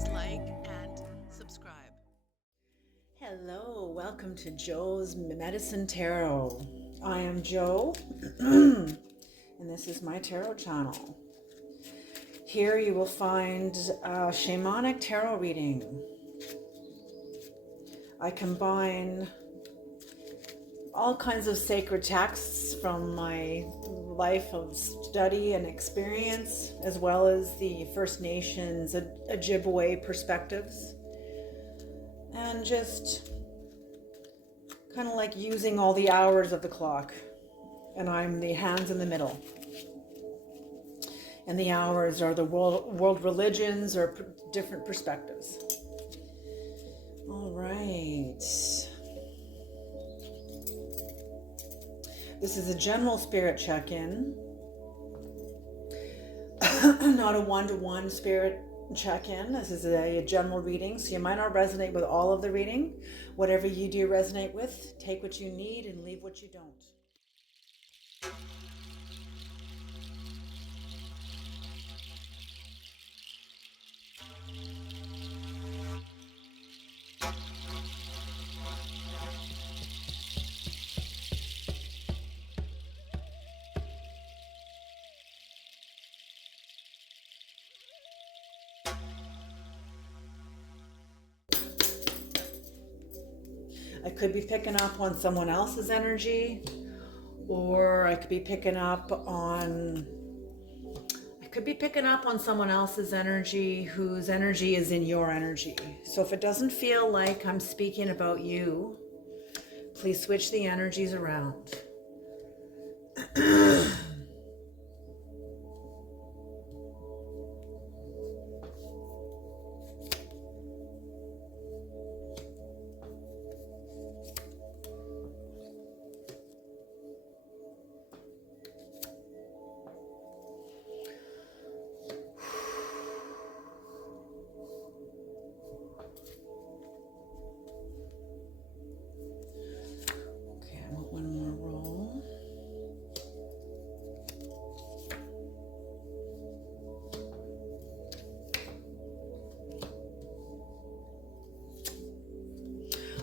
Please like and subscribe. Hello, welcome to Joe's Medicine Tarot. I am Joe, and this is my tarot channel. Here you will find a shamanic tarot reading. I combine all kinds of sacred texts from my life of study and experience, as well as the First Nations Ojibwe perspectives, and just kind of like using all the hours of the clock, and I'm the hands in the middle, and the hours are the world religions or different perspectives. All right. This is a general spirit check-in, not a one-to-one spirit check-in. This is a general reading, so you might not resonate with all of the reading. Whatever you do resonate with, take what you need and leave what you don't. I could be picking up on someone else's energy, or I could be picking up on someone else's energy whose energy is in your energy. So if it doesn't feel like I'm speaking about you, please switch the energies around.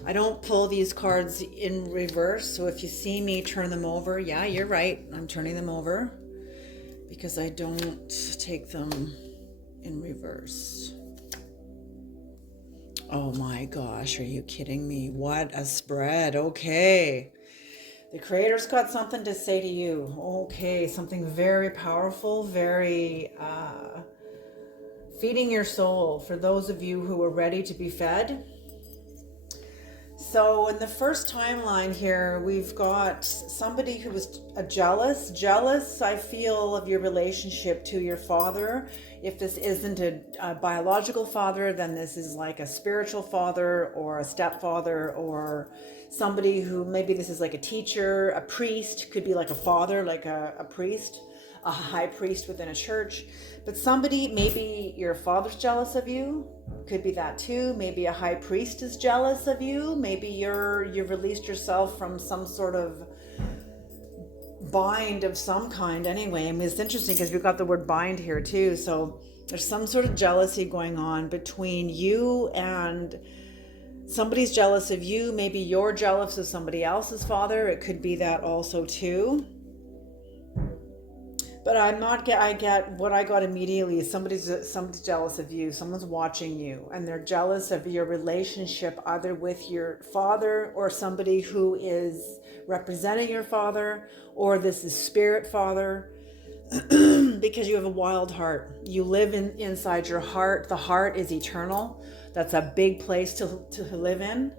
I don't pull these cards in reverse, so if you see me turn them over, yeah, you're right, I'm turning them over because I don't take them in reverse. Oh my gosh, are you kidding me? What a spread. Okay. The Creator's got something to say to you. Okay, something very powerful, very feeding your soul for those of you who are ready to be fed. So in the first timeline here, we've got somebody who was jealous, I feel, of your relationship to your father. If this isn't a biological father, then this is like a spiritual father or a stepfather, or somebody who, maybe this is like a teacher, a priest, could be like a father, like a priest, a high priest within a church. But somebody, maybe your father's jealous of you, could be that too. Maybe a high priest is jealous of you. Maybe you've released yourself from some sort of bind of some kind anyway. I mean, it's interesting because we've got the word bind here too. So there's some sort of jealousy going on between you, and somebody's jealous of you. Maybe you're jealous of somebody else's father. It could be that also too. But I get what I got immediately is somebody's jealous of you. Someone's watching you, and they're jealous of your relationship either with your father or somebody who is representing your father, or this is spirit father, because you have a wild heart. You live inside your heart. The heart is eternal. That's a big place to live in.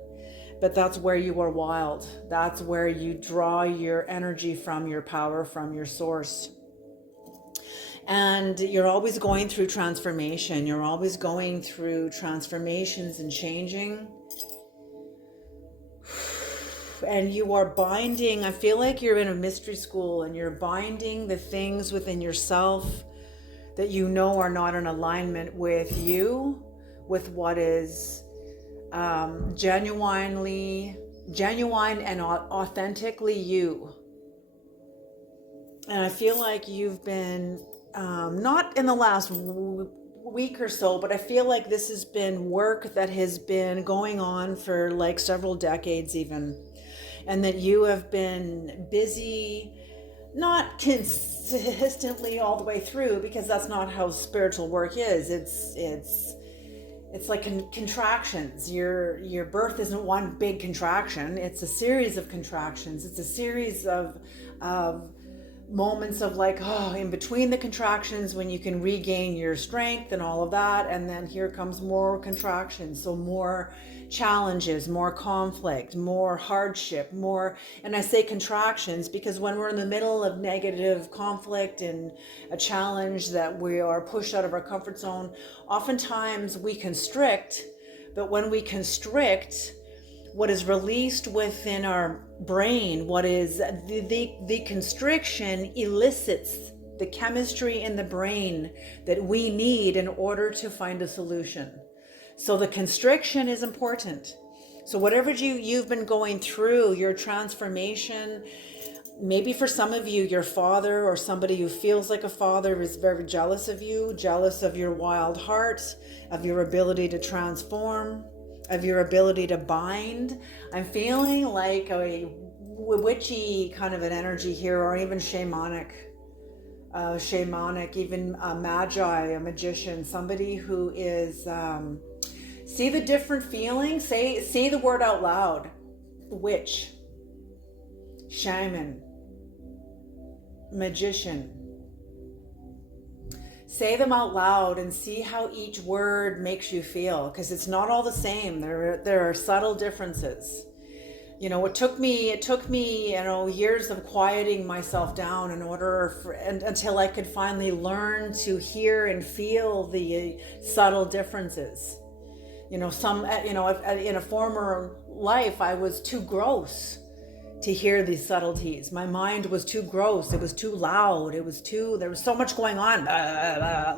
But that's where you are wild. That's where you draw your energy from, your power from, your source. And you're always going through transformation. You're always going through transformations and changing. And you are binding. I feel like you're in a mystery school and you're binding the things within yourself that you know are not in alignment with you, with what is genuine and authentically you. And I feel like you've been not in the last week or so, but I feel like this has been work that has been going on for like several decades even, and that you have been busy, not consistently all the way through, because that's not how spiritual work is. It's like contractions. Your birth isn't one big contraction. It's a series of contractions. It's a series of moments of like, oh, in between the contractions when you can regain your strength and all of that, and then here comes more contractions. So more challenges, more conflict, more hardship, more, and I say contractions because when we're in the middle of negative conflict and a challenge that we are pushed out of our comfort zone, oftentimes we constrict. But when we constrict, what is released within our brain, what is the constriction elicits the chemistry in the brain that we need in order to find a solution. So the constriction is important. So whatever you've been going through, your transformation, maybe for some of you, your father or somebody who feels like a father is very jealous of you, jealous of your wild heart, of your ability to transform, of your ability to bind. I'm feeling like a witchy kind of an energy here, or even shamanic, even a magi, a magician, somebody who is, see the different feelings, say the word out loud: witch, shaman, magician. Say them out loud and see how each word makes you feel, because it's not all the same. There are subtle differences. You know, it took me, years of quieting myself down in order until I could finally learn to hear and feel the subtle differences. In a former life, I was too gross to hear these subtleties. My mind was too gross. It was too loud. There was so much going on,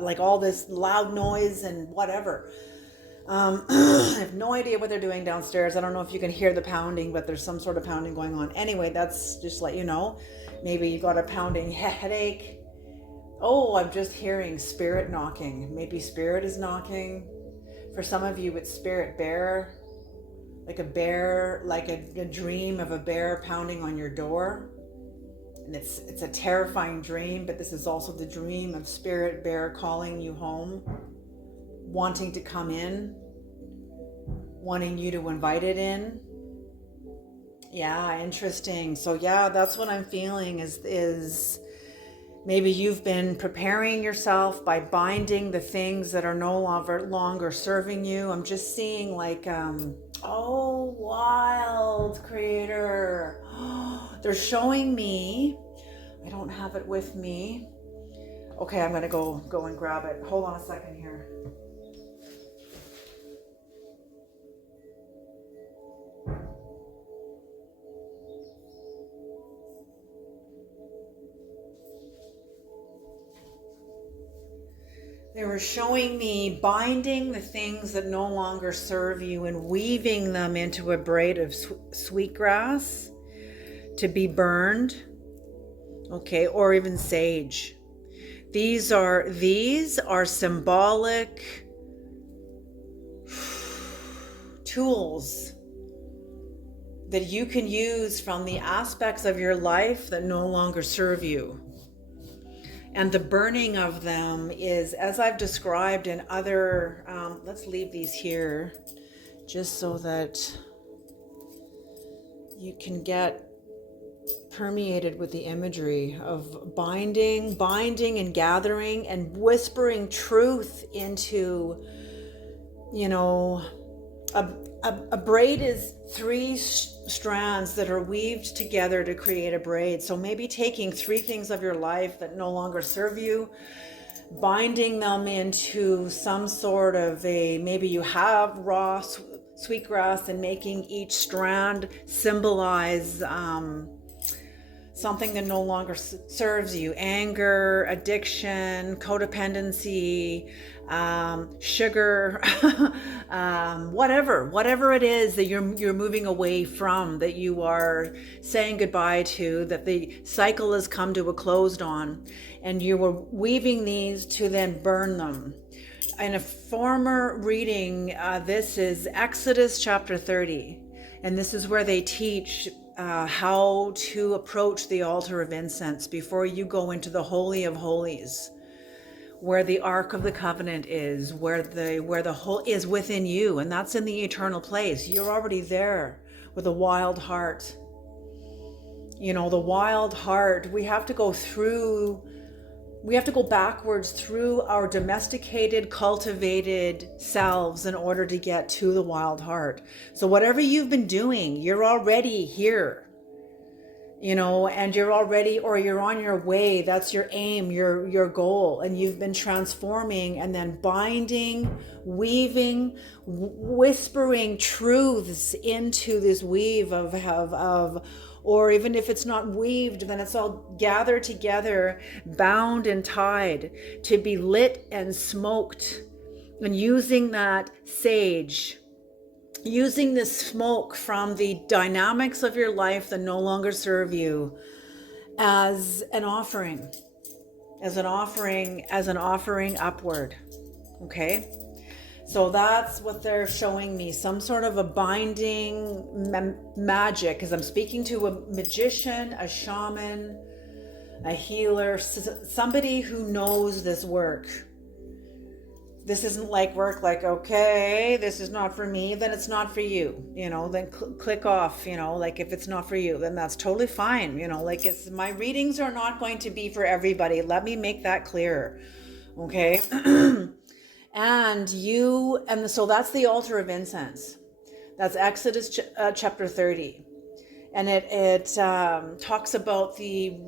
like all this loud noise and whatever. I have no idea what they're doing downstairs. I don't know if you can hear the pounding, but there's some sort of pounding going on. Anyway, that's just let you know. Maybe you got a pounding headache. Oh, I'm just hearing spirit knocking. Maybe spirit is knocking. For some of you, it's spirit bear. Like a bear, like a dream of a bear pounding on your door. And it's a terrifying dream, but this is also the dream of spirit bear calling you home, wanting to come in, wanting you to invite it in. Yeah, interesting. So yeah, that's what I'm feeling is maybe you've been preparing yourself by binding the things that are no longer serving you. I'm just seeing like, oh, wild creator. They're showing me, I don't have it with me. Okay, I'm going to go and grab it. Hold on a second here. They were showing me binding the things that no longer serve you and weaving them into a braid of sweetgrass to be burned, okay, or even sage. These are symbolic tools that you can use from the aspects of your life that no longer serve you. And the burning of them is, as I've described in other, let's leave these here just so that you can get permeated with the imagery of binding and gathering and whispering truth into, a braid is three strands that are weaved together to create a braid. So maybe taking three things of your life that no longer serve you, binding them into some sort of maybe you have raw sweetgrass, and making each strand symbolize something that no longer serves you: anger, addiction, codependency, sugar, whatever it is that you're moving away from, that you are saying goodbye to, that the cycle has come to a close on, and you were weaving these to then burn them. in a former reading, this is Exodus chapter 30. And this is where they teach how to approach the altar of incense before you go into the Holy of Holies, where the Ark of the Covenant is, where the whole is within you, and that's in the eternal place. You're already there with a wild heart. You know, the wild heart, we have to go backwards through our domesticated, cultivated selves in order to get to the wild heart. So whatever you've been doing, you're already here, you know, and you're already, or you're on your way. That's your aim, your goal. And you've been transforming and then binding, weaving, whispering truths into this weave of or even if it's not weaved, then it's all gathered together, bound and tied to be lit and smoked. And using that sage, using the smoke from the dynamics of your life that no longer serve you as an offering, upward. Okay? So that's what they're showing me, some sort of a binding magic, because I'm speaking to a magician, a shaman, a healer, somebody who knows this work. This isn't like work, like, okay, this is not for me, then it's not for you, you know, then click off, you know, like if it's not for you, then that's totally fine, you know, like my readings are not going to be for everybody. Let me make that clear, okay? So that's the altar of incense. That's Exodus chapter 30. And it talks about the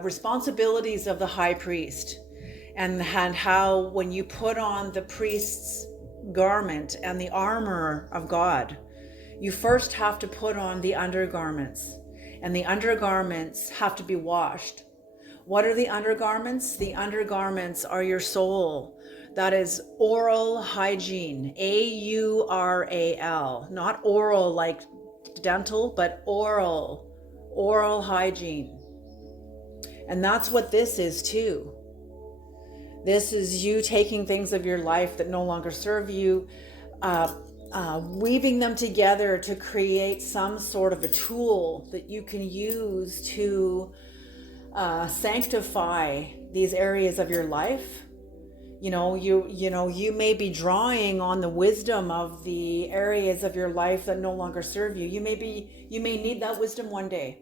responsibilities of the high priest and how when you put on the priest's garment and the armor of God, you first have to put on the undergarments, and the undergarments have to be washed. What are the undergarments? The undergarments are your soul. That is oral hygiene, AURAL, not oral like dental, but oral hygiene. And that's what this is too. This is you taking things of your life that no longer serve you, weaving them together to create some sort of a tool that you can use to sanctify these areas of your life. You know, you may be drawing on the wisdom of the areas of your life that no longer serve you. You may need that wisdom one day.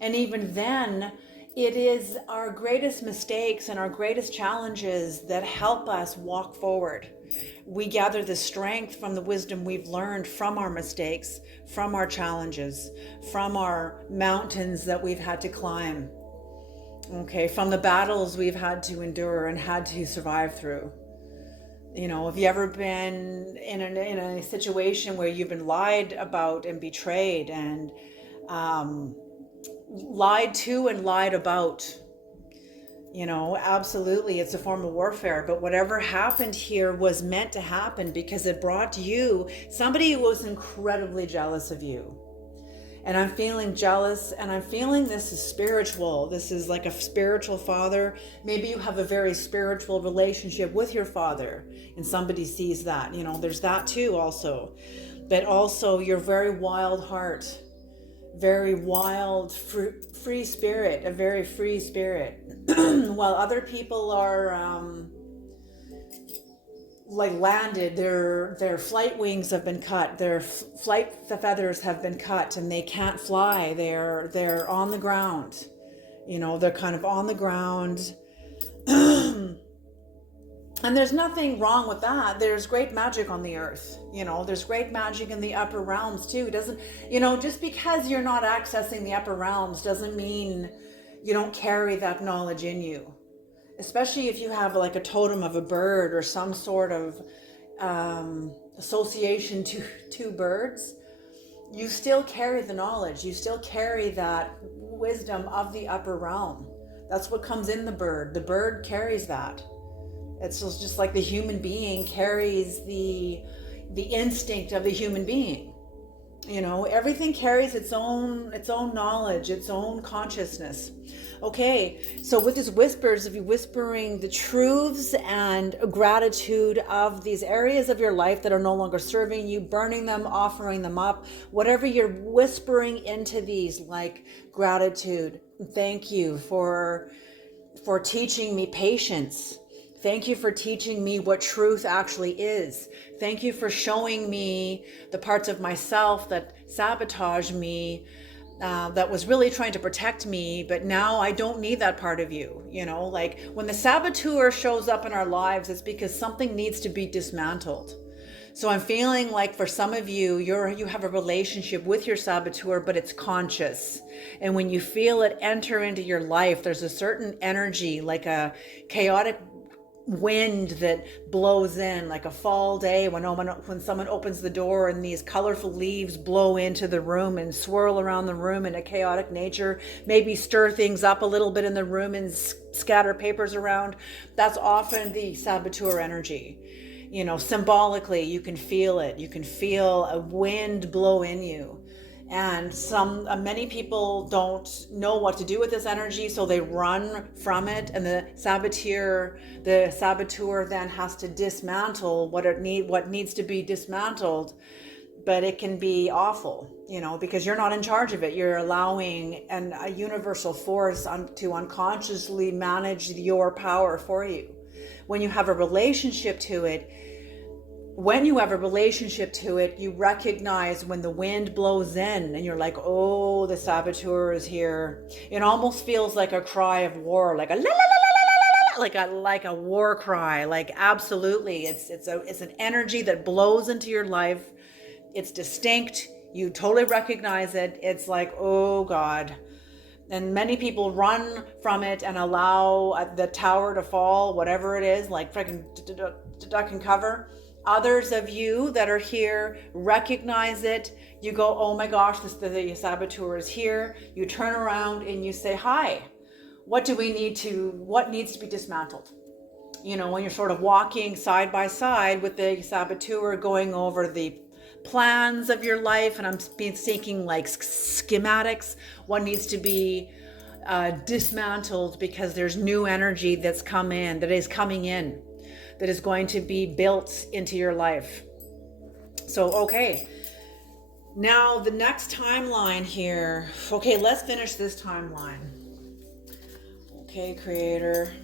And even then, it is our greatest mistakes and our greatest challenges that help us walk forward. We gather the strength from the wisdom we've learned from our mistakes, from our challenges, from our mountains that we've had to climb. Okay, from the battles we've had to endure and had to survive through. You know, have you ever been in a situation where you've been lied about and betrayed and lied to and lied about? You know, absolutely, it's a form of warfare. But whatever happened here was meant to happen because it brought you somebody who was incredibly jealous of you. And I'm feeling jealous, and I'm feeling this is spiritual. This is like a spiritual father. Maybe you have a very spiritual relationship with your father, and somebody sees that. You know, there's that too also. But also your very wild heart, very wild, free spirit, a very free spirit. While other people are like landed, their flight wings have been cut, their flight feathers have been cut, and they can't fly. They're on the ground, you know, they're kind of on the ground. And there's nothing wrong with that. There's great magic on the earth, you know, there's great magic in the upper realms too. Doesn't, you know, just because you're not accessing the upper realms doesn't mean you don't carry that knowledge in you. Especially if you have like a totem of a bird or some sort of association to birds, you still carry the knowledge. You still carry that wisdom of the upper realm. That's what comes in the bird. The bird carries that. It's just like the human being carries the instinct of the human being. You know, everything carries its own knowledge, its own consciousness. Okay, so with these whispers, if you're whispering the truths and gratitude of these areas of your life that are no longer serving you, burning them, offering them up, whatever you're whispering into these, like gratitude, thank you for teaching me patience. Thank you for teaching me what truth actually is. Thank you for showing me the parts of myself that sabotage me, that was really trying to protect me, but now I don't need that part of you. You know, like when the saboteur shows up in our lives, it's because something needs to be dismantled. So I'm feeling like for some of you, you have a relationship with your saboteur, but it's conscious. And when you feel it enter into your life, there's a certain energy, like a chaotic wind that blows in, like a fall day when someone opens the door and these colorful leaves blow into the room and swirl around the room in a chaotic nature, maybe stir things up a little bit in the room and scatter papers around. That's often the saboteur energy. You know, symbolically, you can feel it. You can feel a wind blow in you. And many people don't know what to do with this energy, so they run from it. And the saboteur then has to dismantle what needs to be dismantled. But it can be awful, you know, because you're not in charge of it. You're allowing a universal force to unconsciously manage your power for you. When you have a relationship to it, you recognize when the wind blows in and you're like, oh, the saboteur is here. It almost feels like a cry of war, like a la la la la la la, like a war cry. Like absolutely, it's an energy that blows into your life. It's distinct. You totally recognize it. It's like, oh God. And many people run from it and allow the tower to fall, whatever it is, like freaking duck and cover. Others of you that are here recognize it. You go, oh my gosh, the saboteur is here. You turn around and you say, hi, what needs to be dismantled? You know, when you're sort of walking side by side with the saboteur, going over the plans of your life, and I'm thinking like schematics, what needs to be dismantled because there's new energy that is coming in, that is going to be built into your life. So, okay. Now the next timeline here. Okay, let's finish this timeline. Okay, Creator.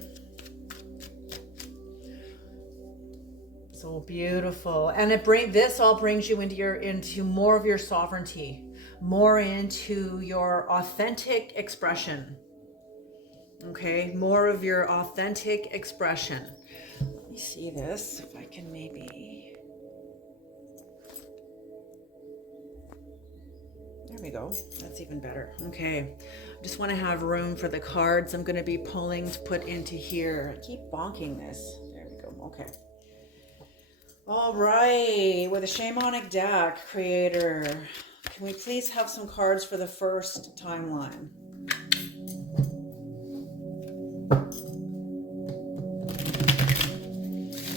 So beautiful. And this all brings you into more of your sovereignty, more into your authentic expression. Okay, more of your authentic expression. Let me see this, if I can maybe. There we go. That's even better. Okay. I just want to have room for the cards I'm going to be pulling to put into here. I keep bonking this. There we go. Okay. All right. With a shamanic deck, Creator, can we please have some cards for the first timeline?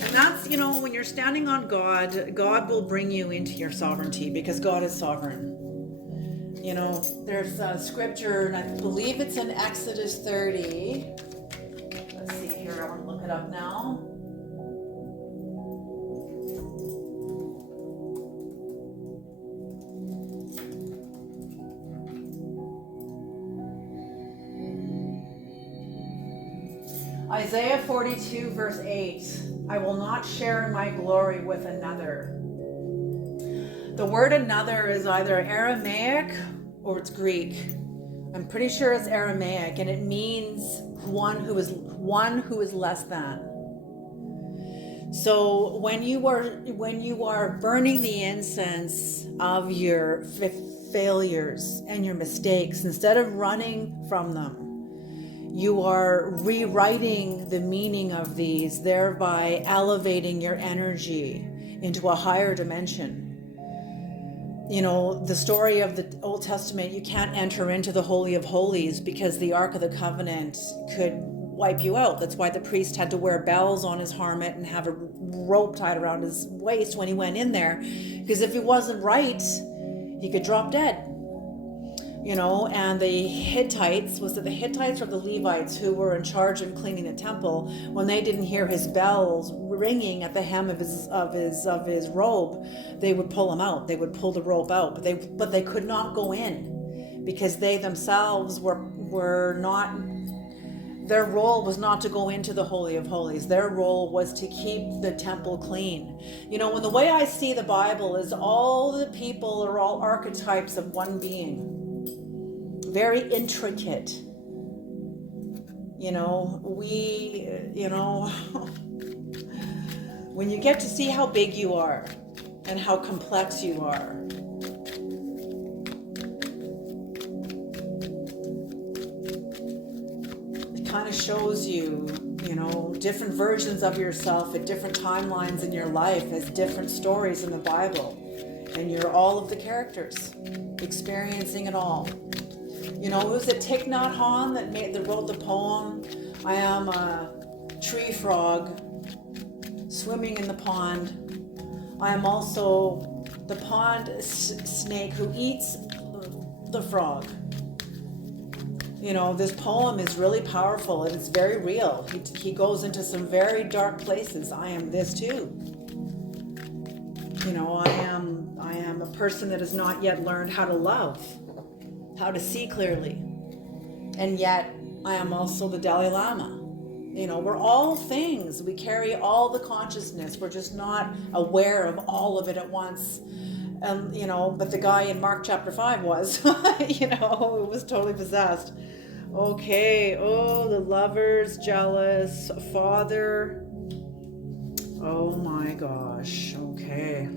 And that's, you know, when you're standing on God, God will bring you into your sovereignty because God is sovereign. You know, there's a scripture, and I believe it's in Exodus 30. Let's see here, I want to look it up now. Isaiah 42 verse 8, I will not share my glory with another. The word another is either Aramaic or it's Greek. I'm pretty sure it's Aramaic, and it means one who is less than. So when you are burning the incense of your failures and your mistakes, instead of running from them, you are rewriting the meaning of these, thereby elevating your energy into a higher dimension. You know, the story of the Old Testament, you can't enter into the Holy of Holies because the Ark of the Covenant could wipe you out. That's why the priest had to wear bells on his harness and have a rope tied around his waist when he went in there. Because if he wasn't right, he could drop dead. And the Hittites, was it the Hittites or the Levites who were in charge of cleaning the temple, when they didn't hear his bells ringing at the hem of his robe, they would pull him out. They would pull the rope out, but they could not go in, because they themselves were not. Their role was not to go into the Holy of Holies. Their role was to keep the temple clean. When the way I see the Bible is all the people are all archetypes of one being. Very intricate. When you get to see how big you are and how complex you are, it kind of shows you, different versions of yourself at different timelines in your life as different stories in the Bible. And you're all of the characters, experiencing it all. Was it Thich Nhat Hanh that wrote the poem, I am a tree frog swimming in the pond. I am also the pond snake who eats the frog. This poem is really powerful and it's very real. He goes into some very dark places. I am this too. I am a person that has not yet learned how to love, how to see clearly. And yet I am also the Dalai Lama. We're all things. We carry all the consciousness. We're just not aware of all of it at once. But the guy in Mark chapter 5 was, it was totally possessed. Okay. Oh, the lovers, jealous, father. Oh my gosh. Okay.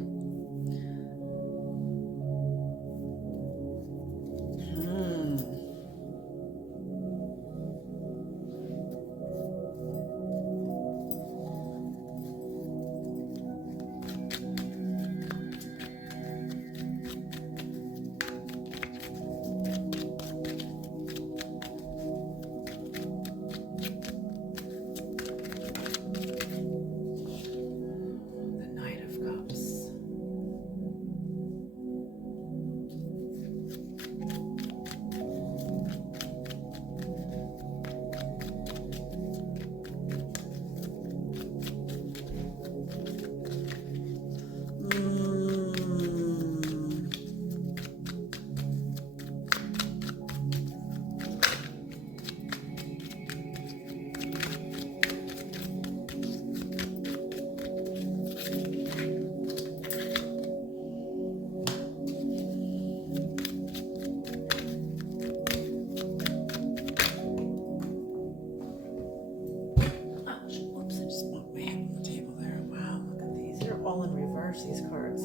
All in reverse, these cards.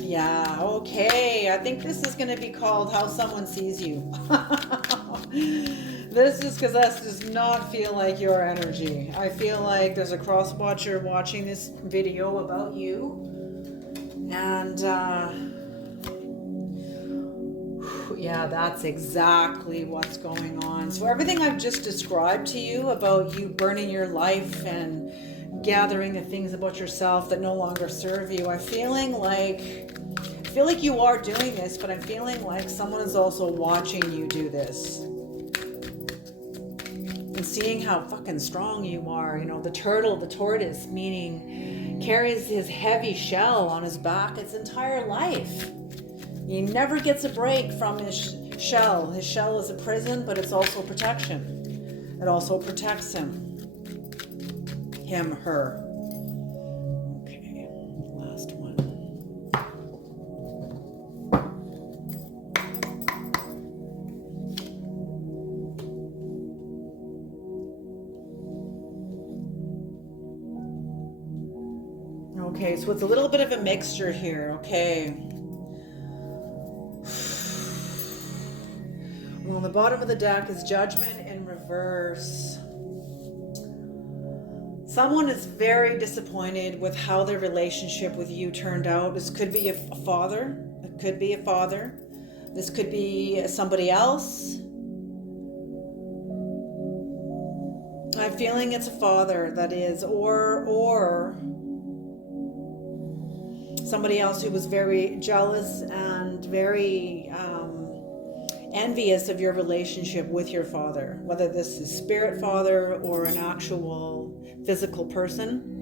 Yeah, okay. I think this is going to be called How Someone Sees You. This is because that does not feel like your energy. I feel like there's a cross watcher watching this video about you. And yeah, that's exactly what's going on. So everything I've just described to you about you burning your life and gathering the things about yourself that no longer serve you, I feel like you are doing this, but I'm feeling like someone is also watching you do this. And seeing how fucking strong you are. The turtle, the tortoise, meaning carries his heavy shell on his back its entire life. He never gets a break from his shell. His shell is a prison, but it's also protection. It also protects him. Him, her. Okay, last one. Okay, so it's a little bit of a mixture here, okay. Well, on the bottom of the deck is Judgment in reverse. Someone is very disappointed with how their relationship with you turned out. This could be a father. It could be a father. This could be somebody else. I feeling it's a father that is, or somebody else who was very jealous and very envious of your relationship with your father, whether this is spirit father or an actual physical person.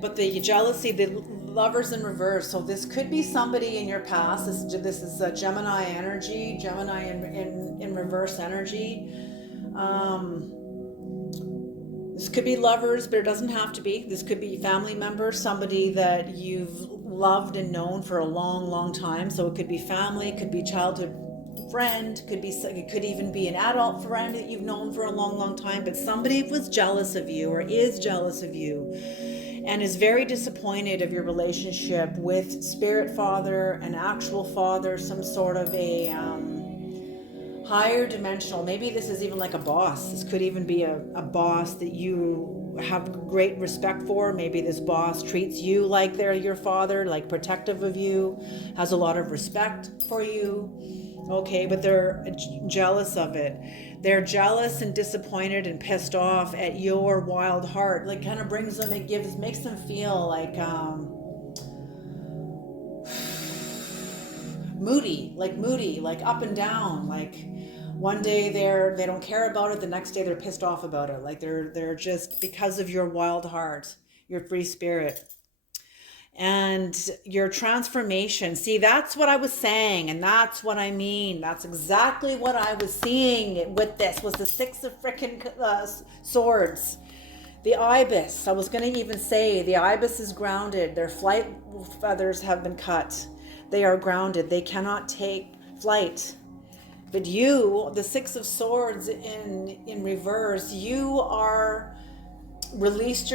But the jealousy, the lovers in reverse. So this could be somebody in your past. This is a Gemini energy, Gemini in reverse energy. This could be lovers, but it doesn't have to be. This could be family members, somebody that you've loved and known for a long, long time. So it could be family, it could be childhood friend, it could even be an adult friend that you've known for a long, long time. But somebody was jealous of you or is jealous of you and is very disappointed of your relationship with spirit father, an actual father, some sort of a higher dimensional. Maybe this is even like a boss. This could even be a boss that you have great respect for. Maybe this boss treats you like they're your father, like protective of you, has a lot of respect for you. Okay, but they're jealous of it. They're jealous and disappointed and pissed off at your wild heart. Like kind of brings them, makes them feel like moody, like up and down. Like one day they don't care about it, the next day they're pissed off about it. Like they're just, because of your wild heart, your free spirit. And your transformation. See, that's what I was saying, and that's what I mean. That's exactly what I was seeing with this, was the Six of frickin' Swords. The ibis. I was going to even say the ibis is grounded. Their flight feathers have been cut. They are grounded. They cannot take flight. But you, the Six of Swords in reverse, you have released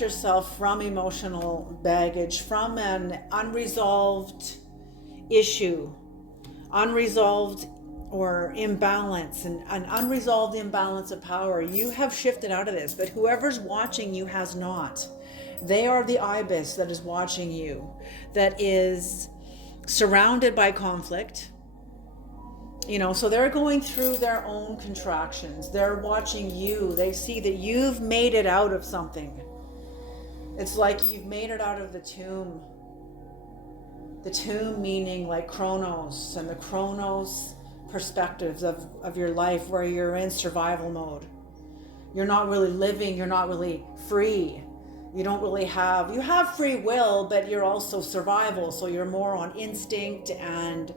yourself from emotional baggage, from an unresolved issue, unresolved or imbalance, and an unresolved imbalance of power. You have shifted out of this, but whoever's watching you has not. They are the ibis that is watching you, that is surrounded by conflict. So they're going through their own contractions. They're watching you. They see that you've made it out of something. It's like you've made it out of the tomb. The tomb meaning like Chronos, and the Chronos perspectives of your life, where you're in survival mode. You're not really living. You're not really free. You have free will, but you're also survival. So you're more on instinct and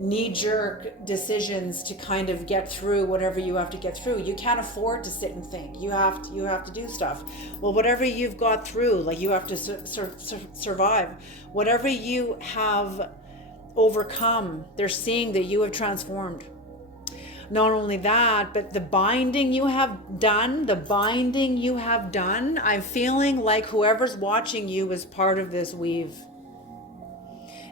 knee-jerk decisions to kind of get through whatever you have to get through. You can't afford to sit and think. You have to do stuff. Well, whatever you've got through, like you have to survive. Whatever you have overcome, they're seeing that you have transformed. Not only that, but the binding you have done, I'm feeling like whoever's watching you is part of this weave.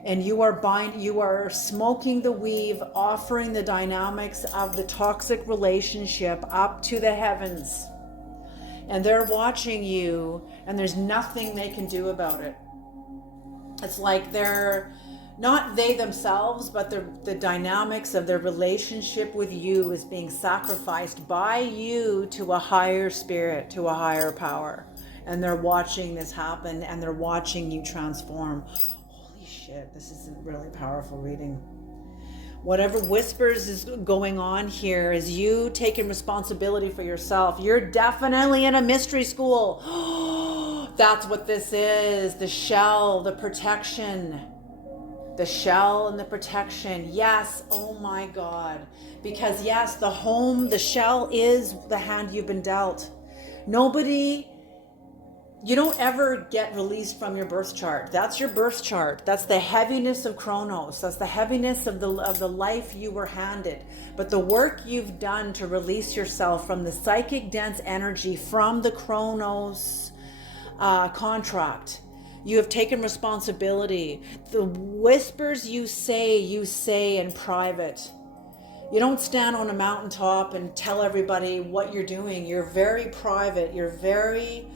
And you are smoking the weave, offering the dynamics of the toxic relationship up to the heavens. And they're watching you, and there's nothing they can do about it. It's like they're not they themselves, but the dynamics of their relationship with you is being sacrificed by you to a higher spirit, to a higher power. And they're watching this happen, and they're watching you transform. Shit, this is a really powerful reading. Whatever whispers is going on here is you taking responsibility for yourself. You're definitely in a mystery school. That's what this is. The shell, the protection. The shell and the protection. Yes, oh my God. Because yes, the shell is the hand you've been dealt. You don't ever get released from your birth chart. That's your birth chart. That's the heaviness of Chronos. That's the heaviness of the life you were handed. But the work you've done to release yourself from the psychic dense energy from the Chronos contract. You have taken responsibility. The whispers you say in private. You don't stand on a mountaintop and tell everybody what you're doing. You're very private. You're very...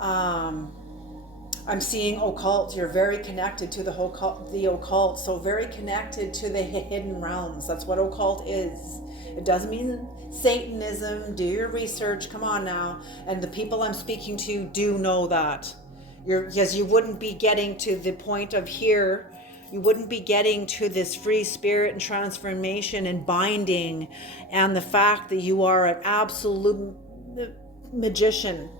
I'm seeing occult. You're very connected to the occult. So very connected to the hidden realms. That's what occult is. It doesn't mean Satanism, do your research, come on now. And the people I'm speaking to do know that. Because you wouldn't be getting to the point of here, you wouldn't be getting to this free spirit and transformation and binding, and the fact that you are an absolute magician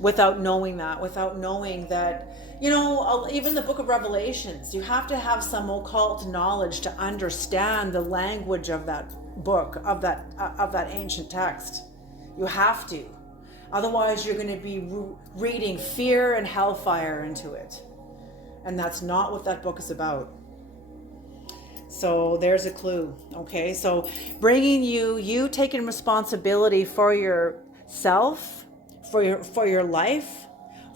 without knowing that, even the book of Revelations, you have to have some occult knowledge to understand the language of that book, of that ancient text. You have to. Otherwise, you're going to be reading fear and hellfire into it. And that's not what that book is about. So there's a clue. Okay, so bringing you taking responsibility for yourself, for your life,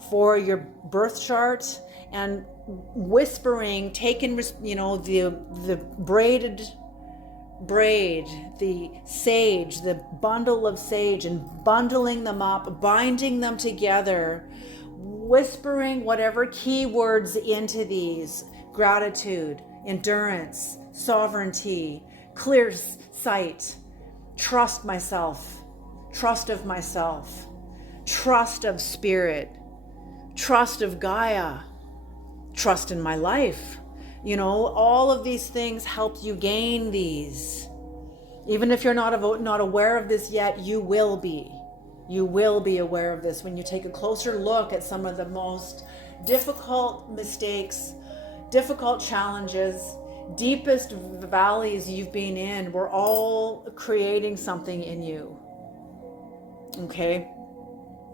for your birth chart, and whispering, taking, the braid, the sage, the bundle of sage, and bundling them up, binding them together, whispering whatever keywords into these: gratitude, endurance, sovereignty, clear sight, trust myself, trust of myself, trust of spirit, trust of Gaia, trust in my life. All of these things help you gain these. Even if you're not aware of this yet, you will be. You will be aware of this when you take a closer look at some of the most difficult mistakes, difficult challenges, deepest valleys you've been in. We're all creating something in you. Okay?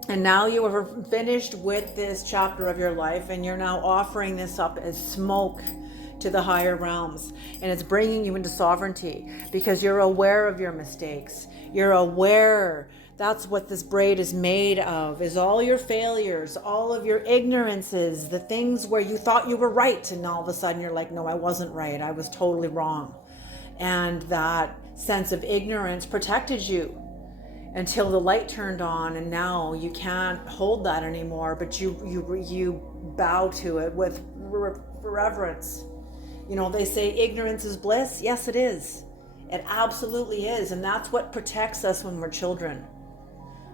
And now you are finished with this chapter of your life, and you're now offering this up as smoke to the higher realms. And it's bringing you into sovereignty because you're aware of your mistakes. You're aware. That's what this braid is made of, is all your failures, all of your ignorances, the things where you thought you were right, and all of a sudden you're like, no, I wasn't right. I was totally wrong. And that sense of ignorance protected you until the light turned on, and now you can't hold that anymore, but you bow to it with reverence. They say ignorance is bliss. Yes, it is. It absolutely is. And that's what protects us when we're children.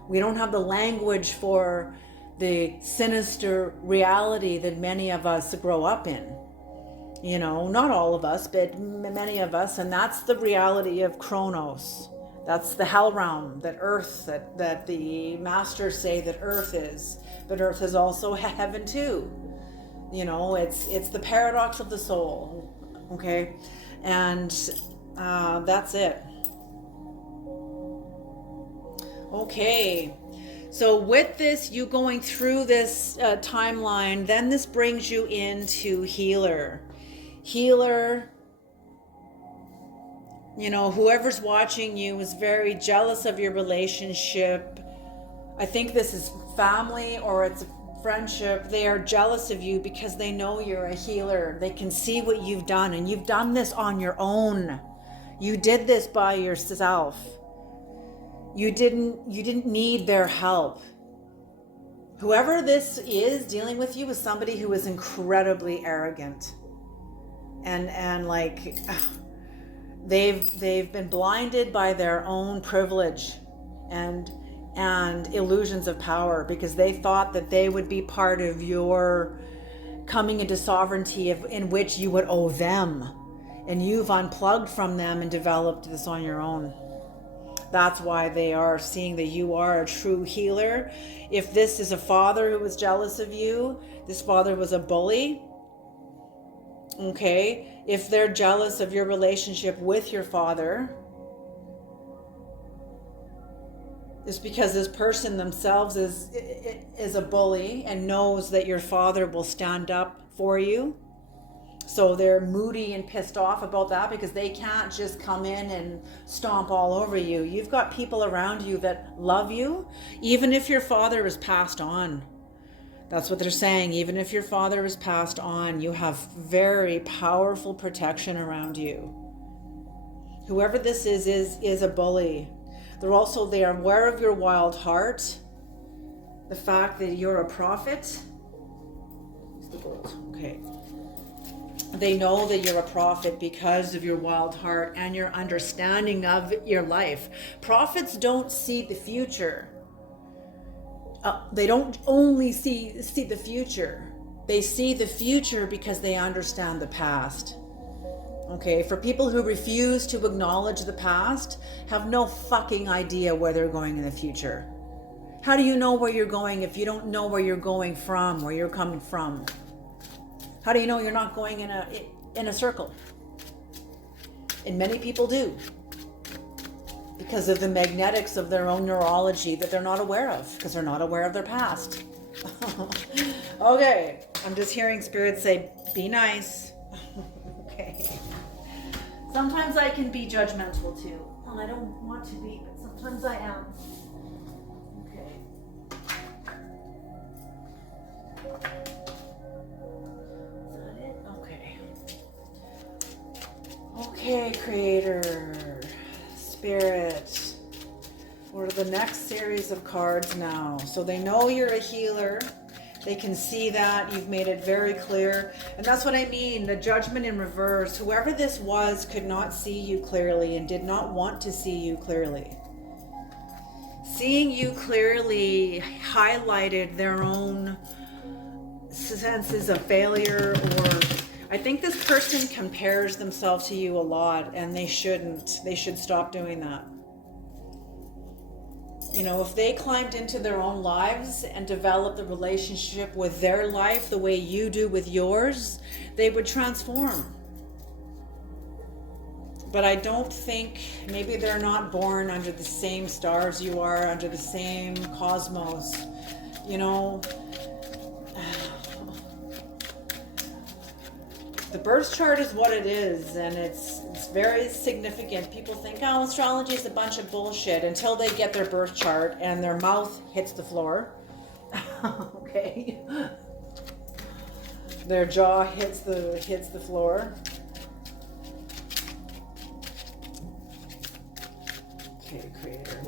We don't have the language for the sinister reality that many of us grow up in. Not all of us, but many of us. And that's the reality of Chronos. That's the hell realm, that earth, that the masters say that earth is. But earth is also heaven too. It's the paradox of the soul. Okay? And that's it. Okay. So with this, you going through this timeline, then this brings you into healer. Healer, whoever's watching you is very jealous of your relationship. I think this is family or it's friendship. They are jealous of you because they know you're a healer. They can see what you've done, and you've done this on your own. You did this by yourself. You didn't need their help. Whoever this is dealing with you is somebody who is incredibly arrogant. And like they've been blinded by their own privilege and illusions of power, because they thought that they would be part of your coming into sovereignty in which you would owe them, and you've unplugged from them and developed this on your own. That's why they are seeing that you are a true healer. If this is a father who was jealous of you, this father was a bully. Okay, if they're jealous of your relationship with your father, it's because this person themselves is a bully and knows that your father will stand up for you. So they're moody and pissed off about that because they can't just come in and stomp all over you. You've got people around you that love you, even if your father is passed on. That's what they're saying. Even if your father is passed on, you have very powerful protection around you. Whoever this is a bully. They are aware of your wild heart, the fact that you're a prophet. The gold. Okay. They know that you're a prophet because of your wild heart and your understanding of your life. Prophets don't see the future. They don't only see the future. They see the future because they understand the past. Okay, for people who refuse to acknowledge the past, have no fucking idea where they're going in the future. How do you know where you're going if you don't know where you're going from, where you're coming from? How do you know you're not going in a circle? And many people do, because of the magnetics of their own neurology that they're not aware of, because they're not aware of their past. Okay, I'm just hearing spirits say, be nice. Okay. Sometimes I can be judgmental too, and I don't want to be, but sometimes I am. Okay. Is that it? Okay. Okay, Creator, Spirit. For the next series of cards now. So they know you're a healer. They can see that. You've made it very clear. And that's what I mean. The judgment in reverse. Whoever this was could not see you clearly and did not want to see you clearly. Seeing you clearly highlighted their own senses of failure, or I think this person compares themselves to you a lot, and they shouldn't. They should stop doing that. You know, if they climbed into their own lives and developed a relationship with their life the way you do with yours, they would transform. But I don't think, maybe they're not born under the same stars you are, under the same cosmos. You know, the birth chart is what it is, and it's very significant. People think, oh, astrology is a bunch of bullshit, until they get their birth chart and their mouth hits the floor. Okay. Their jaw hits the floor. Okay, Creator.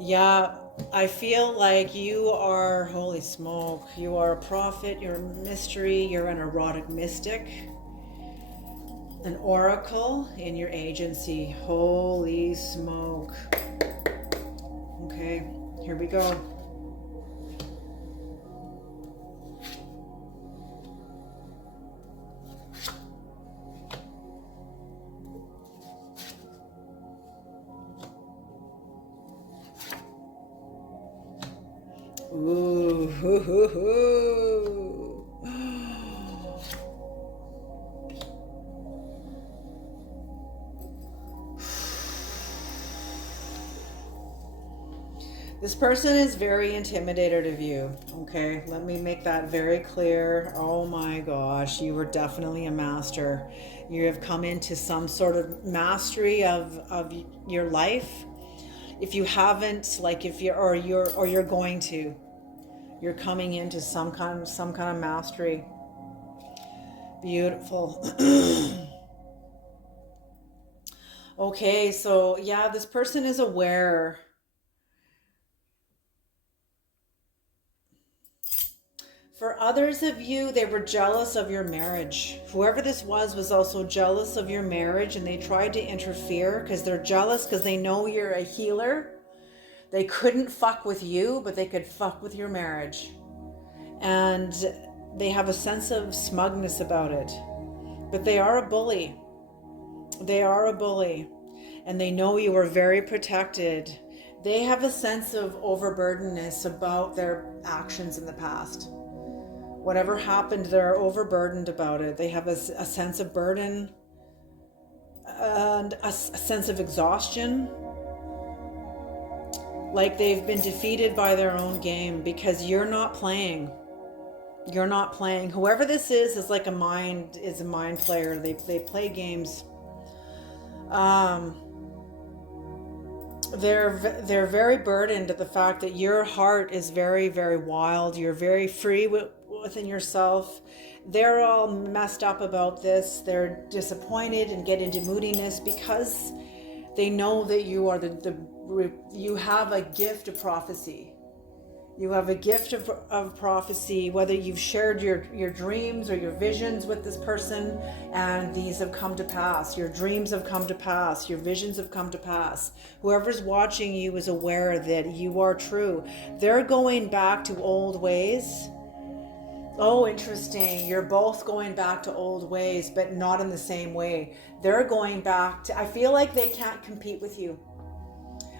Yeah, I feel like you are, holy smoke, you are a prophet, you're a mystery, you're an erotic mystic, an oracle in your agency. Holy smoke. Okay, here we go. Ooh, hoo, hoo, hoo. This person is very intimidated of you. Okay, let me make that very clear. Oh my gosh, you were definitely a master. You have come into some sort of mastery of your life. If you haven't, like if you're going to, you're coming into some kind of mastery. Beautiful. Okay, so yeah, this person is aware. For others of you, they were jealous of your marriage. Whoever this was also jealous of your marriage, and they tried to interfere because they're jealous because they know you're a healer. They couldn't fuck with you, but they could fuck with your marriage. And they have a sense of smugness about it. But they are a bully. They are a bully. And they know you are very protected. They have a sense of overburdenedness about their actions in the past. Whatever happened, they're overburdened about it. They have a sense of burden and a sense of exhaustion. Like they've been defeated by their own game because you're not playing. You're not playing. Whoever this is like a mind player. They play games. They're very burdened at the fact that your heart is very, very wild. You're very free within yourself. They're all messed up about this. They're disappointed and get into moodiness because they know that you are the you have a gift of prophecy. You have a gift of prophecy, whether you've shared your dreams or your visions with this person, and these have come to pass. Your dreams have come to pass. Your visions have come to pass. Whoever's watching you is aware that you are true. They're going back to old ways. Oh, interesting. You're both going back to old ways, but not in the same way. They're going back to, I feel like they can't compete with you.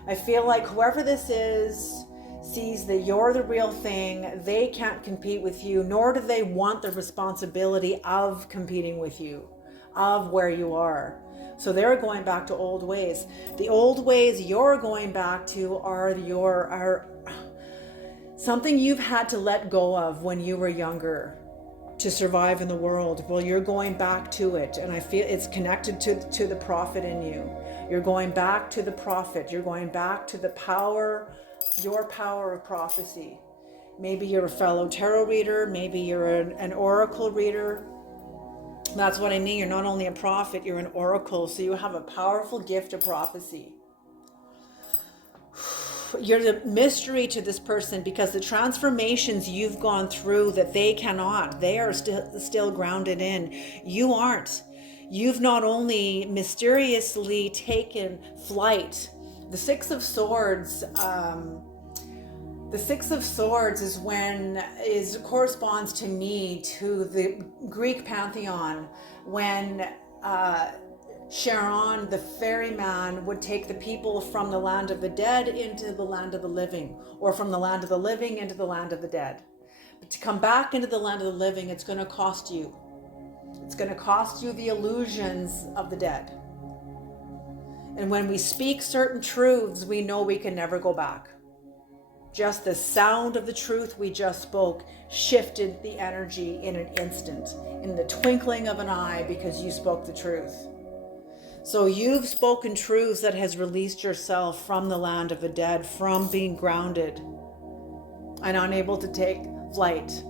I feel like whoever this is sees that you're the real thing. They can't compete with you, nor do they want the responsibility of competing with you, of where you are. So they're going back to old ways. The old ways you're going back to are something you've had to let go of when you were younger to survive in the world. Well, you're going back to it, and I feel it's connected to the prophet in you. You're going back to the prophet. You're going back to the power, your power of prophecy. Maybe you're a fellow tarot reader. Maybe you're an oracle reader. That's what I mean. You're not only a prophet, you're an oracle. So you have a powerful gift of prophecy. You're the mystery to this person, because the transformations you've gone through that they cannot, they are still grounded in. You aren't. You've not only mysteriously taken flight. The Six of Swords, corresponds to me to the Greek pantheon, when Charon, the ferryman, would take the people from the land of the dead into the land of the living, or from the land of the living into the land of the dead. But to come back into the land of the living, it's going to cost you. It's going to cost you the illusions of the dead. And when we speak certain truths, we know we can never go back. Just the sound of the truth we just spoke shifted the energy in an instant, in the twinkling of an eye, because you spoke the truth. So you've spoken truths that has released yourself from the land of the dead, from being grounded and unable to take flight.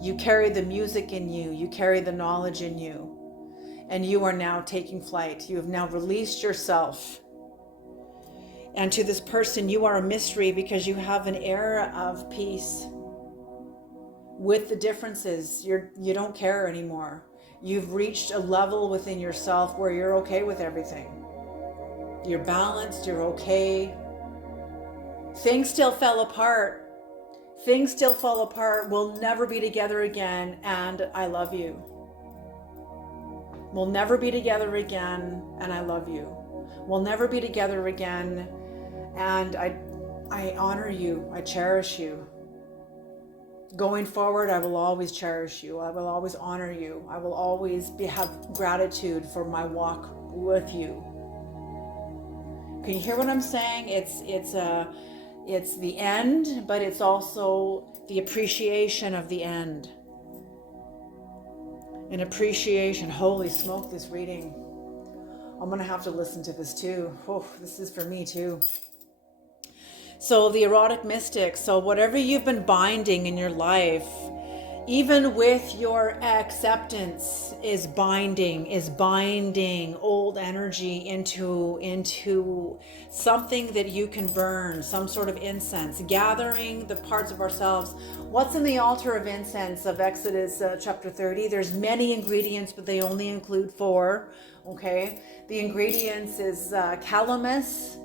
You carry the music in you. You carry the knowledge in you. And you are now taking flight. You have now released yourself. And to this person, you are a mystery, because you have an air of peace with the differences. You don't care anymore. You've reached a level within yourself where you're okay with everything. You're balanced, you're okay. Things still fell apart. Things still fall apart. We'll never be together again, and I love you. We'll never be together again, and I love you. We'll never be together again, and I honor you. I cherish you. Going forward, I will always cherish you. I will always honor you. I will always have gratitude for my walk with you. Can you hear what I'm saying? It's the end, but it's also the appreciation of the end. An appreciation. Holy smoke, this reading. I'm going to have to listen to this too. Oh, this is for me too. So the erotic mystic, so whatever you've been binding in your life, even with your acceptance, is binding old energy into something that you can burn, some sort of incense, gathering the parts of ourselves. What's in the altar of incense of Exodus chapter 30? There's many ingredients, but they only include 4. Okay, the ingredients is calamus,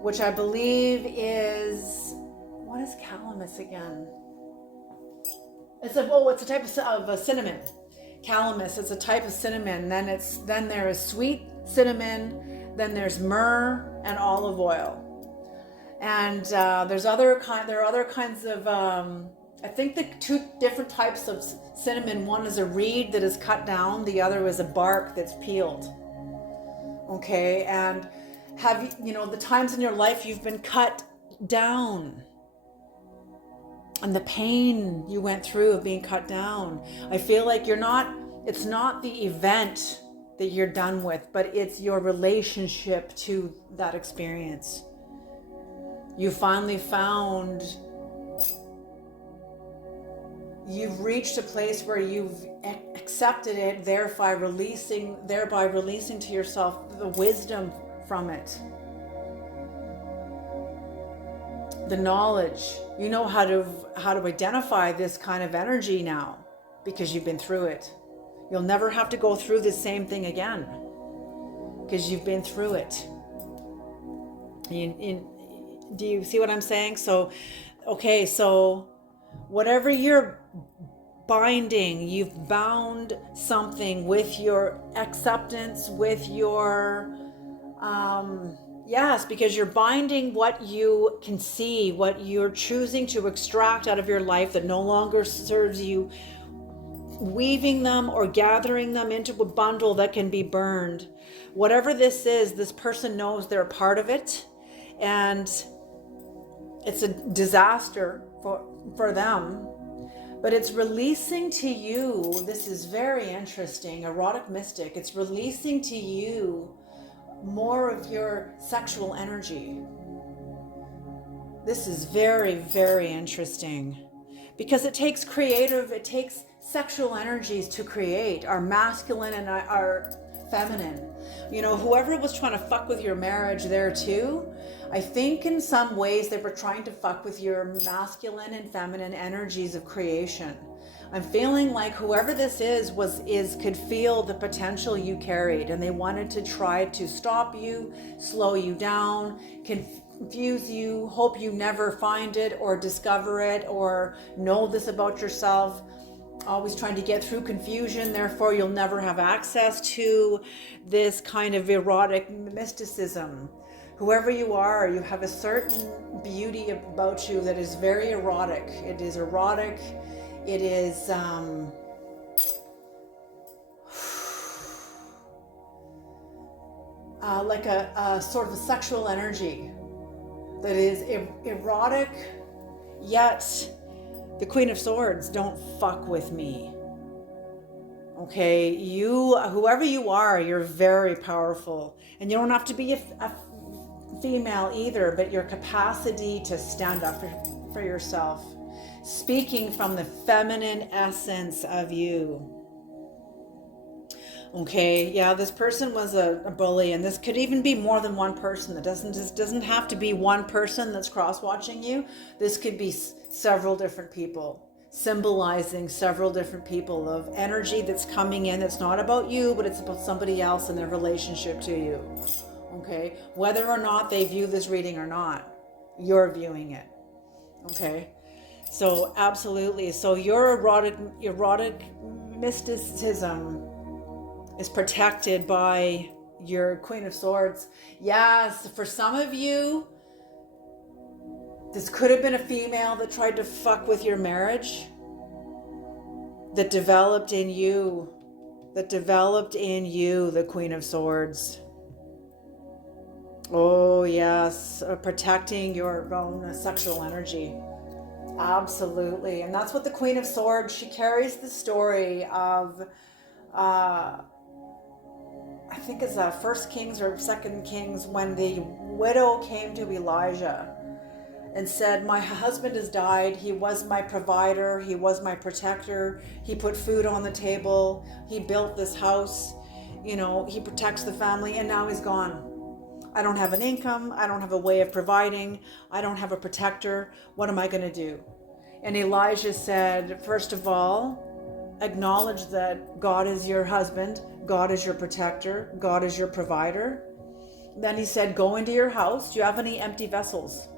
which I believe is, what is calamus again? It's a type of cinnamon. Calamus is a type of cinnamon. Then there is sweet cinnamon. Then there's myrrh and olive oil. And there are other kinds of. I think the 2 different types of cinnamon. One is a reed that is cut down. The other is a bark that's peeled. Okay, and have you know the times in your life you've been cut down? And the pain you went through of being cut down. I feel like it's not the event that you're done with, but it's your relationship to that experience. You finally found, you've reached a place where you've accepted it, thereby releasing to yourself the wisdom from it. the knowledge. You know how to identify this kind of energy now because you've been through it. You'll never have to go through the same thing again because you've been through it. Do you see what I'm saying? So, okay, so whatever you're binding, you've bound something with your acceptance, with your yes, because you're binding what you can see, what you're choosing to extract out of your life that no longer serves you, weaving them or gathering them into a bundle that can be burned. Whatever this is, this person knows they're a part of it, and it's a disaster for them. But it's releasing to you, this is very interesting, erotic mystic, it's releasing to you more of your sexual energy. This is very, very interesting because it takes sexual energies to create, our masculine and our feminine. You know, whoever was trying to fuck with your marriage there too, I think in some ways they were trying to fuck with your masculine and feminine energies of creation. I'm feeling like whoever this is could feel the potential you carried, and they wanted to try to stop you, slow you down, confuse you, hope you never find it or discover it or know this about yourself. Always trying to get through confusion, therefore you'll never have access to this kind of erotic mysticism. Whoever you are, you have a certain beauty about you that is very erotic. It is erotic. It is like a sort of a sexual energy that is erotic, yet the Queen of Swords, don't fuck with me. Okay, whoever you are, you're very powerful. And you don't have to be a female either, but your capacity to stand up for yourself. Speaking from the feminine essence of you. Okay, yeah, this person was a bully, and this could even be more than one person. It doesn't have to be one person that's cross-watching you. This could be several different people, symbolizing several different people of energy that's coming in. That's not about you, but it's about somebody else and their relationship to you. Okay, whether or not they view this reading or not, you're viewing it. Okay, so absolutely. So your erotic mysticism is protected by your Queen of Swords. Yes, for some of you, this could have been a female that tried to fuck with your marriage, that developed in you the Queen of Swords. Oh yes, protecting your own sexual energy. Absolutely. And that's what the Queen of Swords, she carries the story of I think it's 1 Kings or 2 Kings, when the widow came to Elijah and said, my husband has died. He was my provider. He was my protector. He put food on the table. He built this house. You know, he protects the family, and now he's gone. I don't have an income. I don't have a way of providing. I don't have a protector. What am I going to do? And Elijah said, first of all, acknowledge that God is your husband. God is your protector. God is your provider. Then he said, go into your house. Do you have any empty vessels?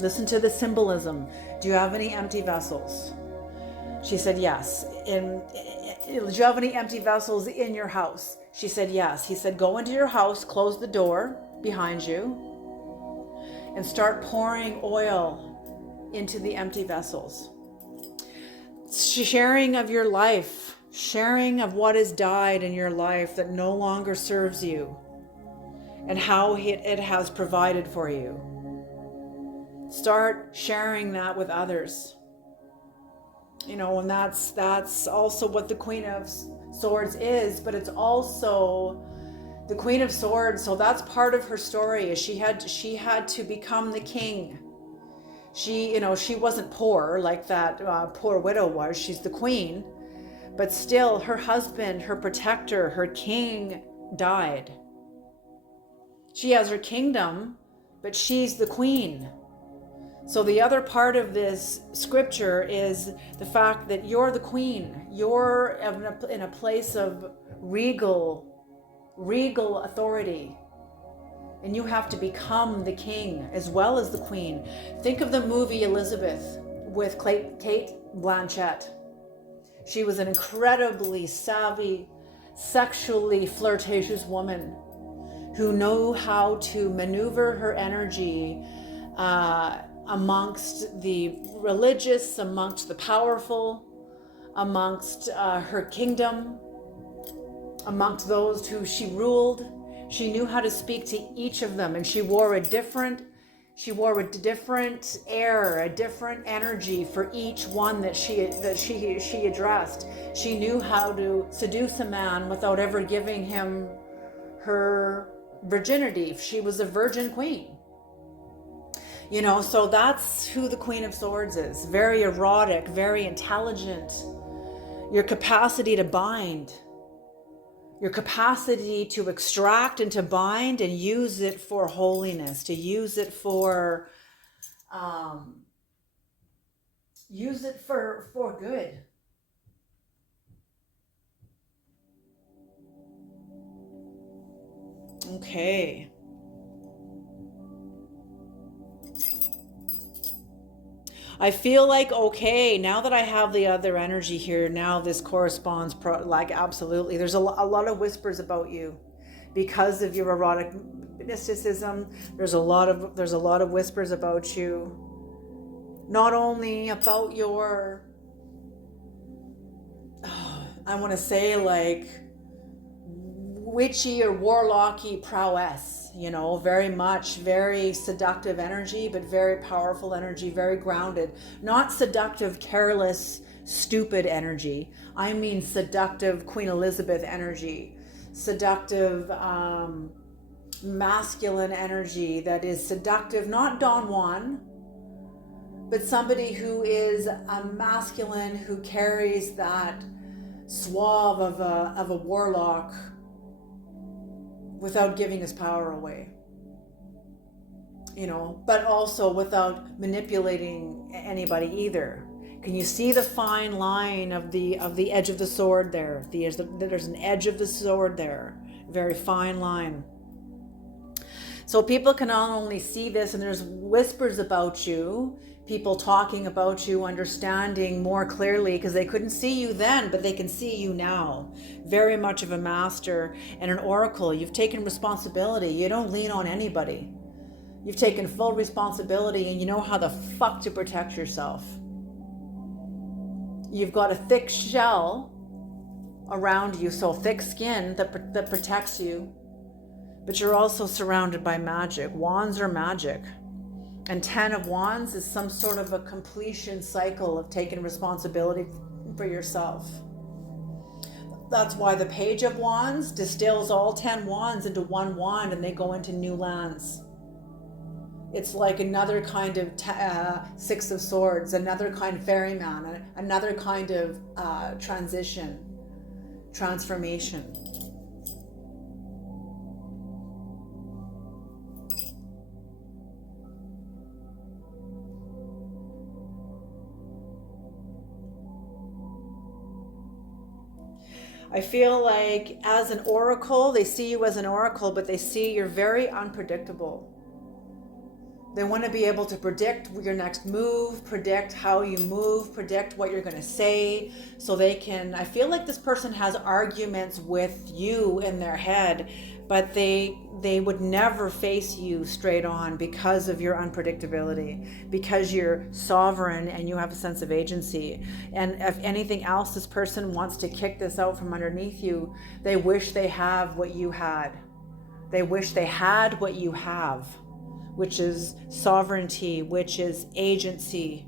Listen to the symbolism. Do you have any empty vessels? She said, yes. Do you have any empty vessels in your house? She said, yes. He said, go into your house, close the door behind you, and start pouring oil into the empty vessels. Sharing of your life, sharing of what has died in your life that no longer serves you, and how it has provided for you. Start sharing that with others. You know, and that's also what the Queen of Swords is, but it's also the Queen of Swords. So that's part of her story, is she had to become the king. She wasn't poor like that poor widow was. She's the queen, but still her husband, her protector, her king died. She has her kingdom, but she's the queen. So the other part of this scripture is the fact that you're the queen. You're in a place of regal authority. And you have to become the king as well as the queen. Think of the movie Elizabeth with Kate Blanchett. She was an incredibly savvy, sexually flirtatious woman who knew how to maneuver her energy amongst the religious, amongst the powerful, amongst her kingdom, amongst those who she ruled. She knew how to speak to each of them, and she wore a different air, a different energy for each one that she addressed. She knew how to seduce a man without ever giving him her virginity. She was a virgin queen. So that's who the Queen of Swords is. Very erotic, very intelligent. Your capacity to bind, your capacity to extract and to bind and use it for holiness, to use it for good. Okay. I feel like, okay, now that I have the other energy here, now this corresponds, absolutely. There's a lot of whispers about you because of your erotic mysticism. There's a lot of whispers about you. Not only about your, I want to say like witchy or warlocky prowess, very seductive energy, but very powerful energy, very grounded. Not seductive, careless, stupid energy. I mean seductive Queen Elizabeth energy. Seductive, masculine energy that is seductive, not Don Juan, but somebody who is a masculine, who carries that suave of a warlock without giving his power away, but also without manipulating anybody either. Can you see the fine line of the edge of the sword there? There's an edge of the sword there, very fine line. So people can not only see this, and there's whispers about you, people talking about you, understanding more clearly, because they couldn't see you then, but they can see you now. Very much of a master and an oracle. You've taken responsibility. You don't lean on anybody. You've taken full responsibility, and you know how the fuck to protect yourself. You've got a thick shell around you, so thick skin that protects you, but you're also surrounded by magic. Wands are magic. And 10 of Wands is some sort of a completion cycle of taking responsibility for yourself. That's why the Page of Wands distills all 10 wands into one wand, and they go into new lands. It's like another kind of Six of Swords, another kind of ferryman, another kind of transformation. I feel like as an oracle, they see you as an oracle, but they see you're very unpredictable. They want to be able to predict your next move, predict how you move, predict what you're going to say, so they can, I feel like this person has arguments with you in their head, but they would never face you straight on because of your unpredictability, because you're sovereign and you have a sense of agency. And if anything else, this person wants to kick this out from underneath you. They wish they have what you had. They wish they had what you have, which is sovereignty, which is agency.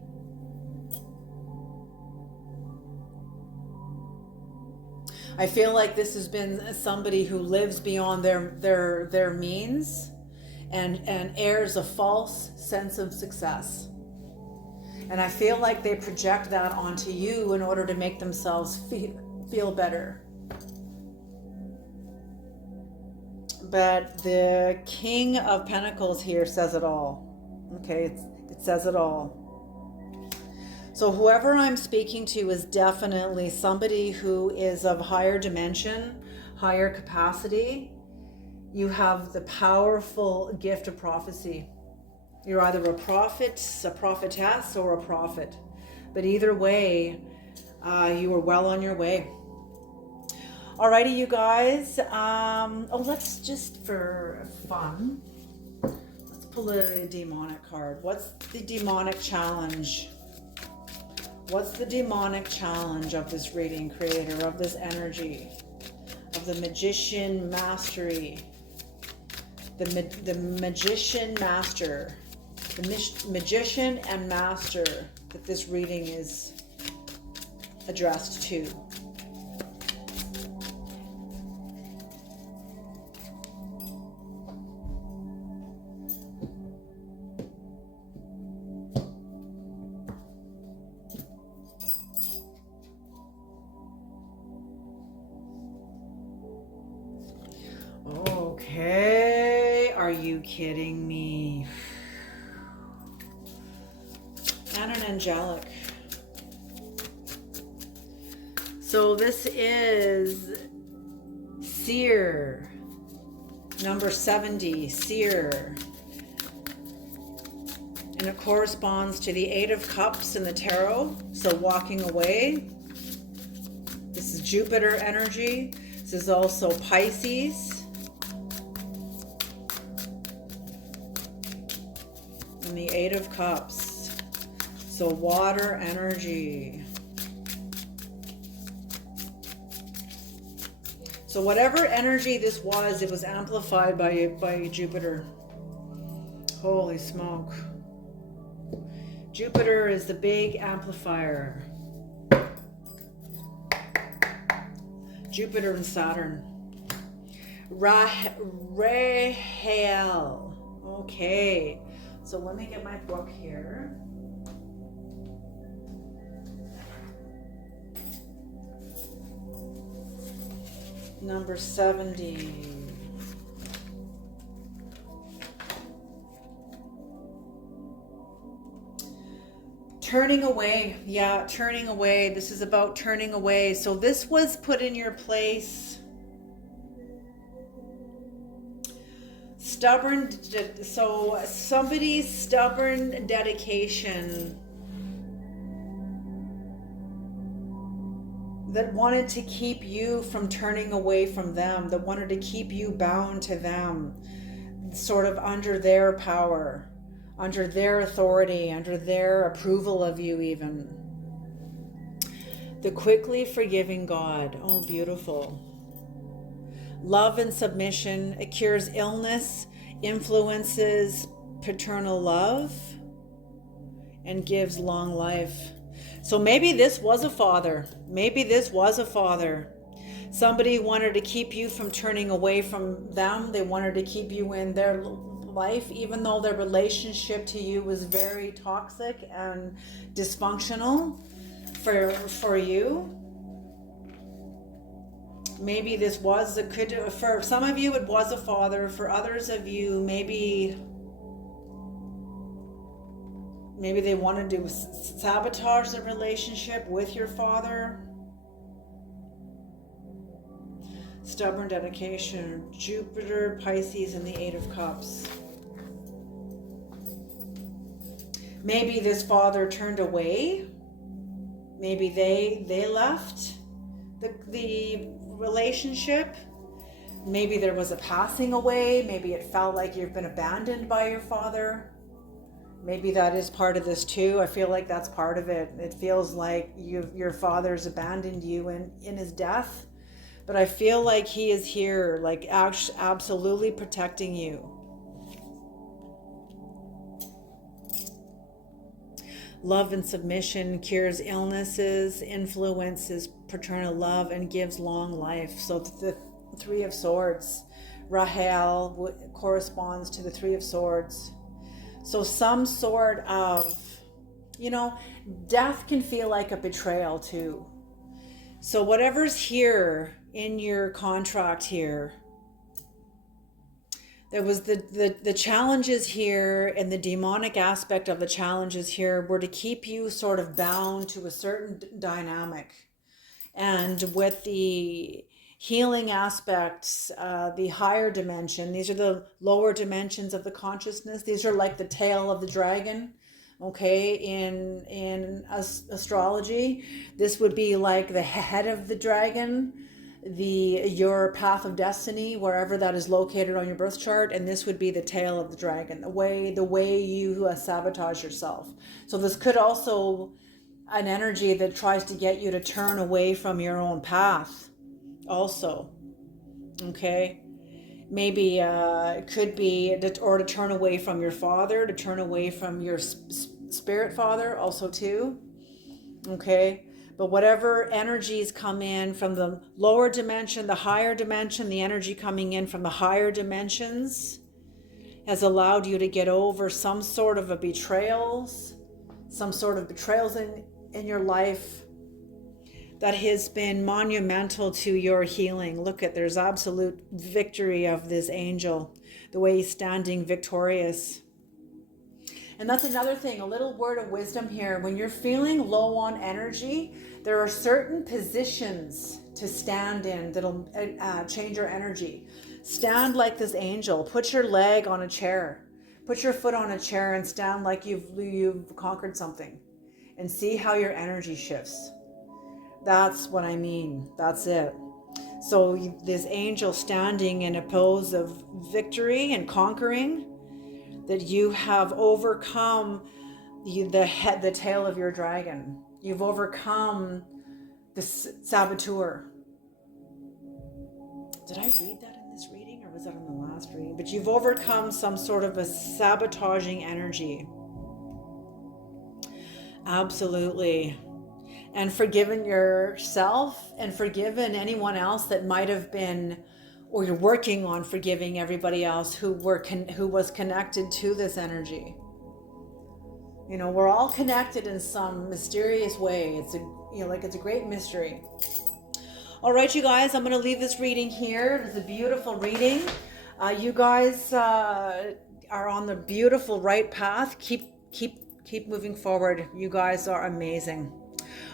I feel like this has been somebody who lives beyond their means and airs a false sense of success. And I feel like they project that onto you in order to make themselves feel better. But the King of Pentacles here says it all. Okay, It says it all. So whoever I'm speaking to is definitely somebody who is of higher dimension, higher capacity. You have the powerful gift of prophecy. You're either a prophet, a prophetess, or a prophet. But either way, you are well on your way. Alrighty, you guys. Let's just for fun, let's pull a demonic card. What's the demonic challenge? What's the demonic challenge of this reading, creator, of this energy, of the magician mastery, the magician master, the magician and master that this reading is addressed to? Okay, are you kidding me? And an angelic. So this is seer, number 70, seer. And it corresponds to the 8 of Cups in the tarot. So walking away. This is Jupiter energy. This is also Pisces. And the 8 of Cups. So water energy. So whatever energy this was, it was amplified by Jupiter. Holy smoke. Jupiter is the big amplifier. Jupiter and Saturn. Rahel. Okay. So let me get my book here. Number 70. Turning away. Yeah, turning away. This is about turning away. So this was put in your place. Stubborn, so somebody's stubborn dedication that wanted to keep you from turning away from them, that wanted to keep you bound to them, sort of under their power, under their authority, under their approval of you even. The quickly forgiving God. Oh, beautiful. Love and submission. It cures illness, influences paternal love, and gives long life. So maybe this was a father. Maybe this was a father. Somebody wanted to keep you from turning away from them. They wanted to keep you in their life, even though their relationship to you was very toxic and dysfunctional for you. Maybe this was for some of you it was a father. For others of you, maybe they wanted to sabotage the relationship with your father. Stubborn dedication. Jupiter, Pisces, and the 8 of Cups. Maybe this father turned away. Maybe they left the relationship. Maybe there was a passing away. Maybe it felt like you've been abandoned by your father. Maybe that is part of this too. I feel like that's part of it. It feels like your father's abandoned you in his death. But I feel like he is here, like absolutely protecting you. Love and submission cures illnesses, influences paternal love, and gives long life. So the 3 of Swords, Rahel corresponds to the 3 of Swords. So some sort of, death can feel like a betrayal too. So whatever's here in your contract here, There was the challenges here, and the demonic aspect of the challenges here were to keep you sort of bound to a certain dynamic. And with the healing aspects, the higher dimension, these are the lower dimensions of the consciousness. These are like the tail of the dragon. Okay, in astrology, this would be like the head of the dragon, your path of destiny, wherever that is located on your birth chart, and this would be the tail of the dragon, the way you sabotage yourself. So this could also an energy that tries to get you to turn away from your own path also. Okay, maybe it could be or to turn away from your father, to turn away from your spirit father also too. Okay, but whatever energies come in from the lower dimension, the higher dimension, the energy coming in from the higher dimensions has allowed you to get over some sort of betrayals in your life that has been monumental to your healing. Look at, there's absolute victory of this angel, the way he's standing victorious. And that's another thing, a little word of wisdom here. When you're feeling low on energy, there are certain positions to stand in that'll change your energy. Stand like this angel. Put your leg on a chair. Put your foot on a chair and stand like you've conquered something. And see how your energy shifts. That's what I mean. That's it. So this angel standing in a pose of victory and conquering, that you have overcome the tail of your dragon. You've overcome the saboteur. Did I read that in this reading, or was that in the last reading? But you've overcome some sort of a sabotaging energy. Absolutely. And forgiven yourself and forgiven anyone else that might have been, or you're working on forgiving everybody else who was connected to this energy. You know, we're all connected in some mysterious way. It's a great mystery. All right, you guys, I'm going to leave this reading here. It's a beautiful reading. You guys are on the beautiful right path. Keep moving forward. You guys are amazing.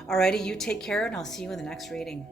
Alrighty, you take care, and I'll see you in the next reading.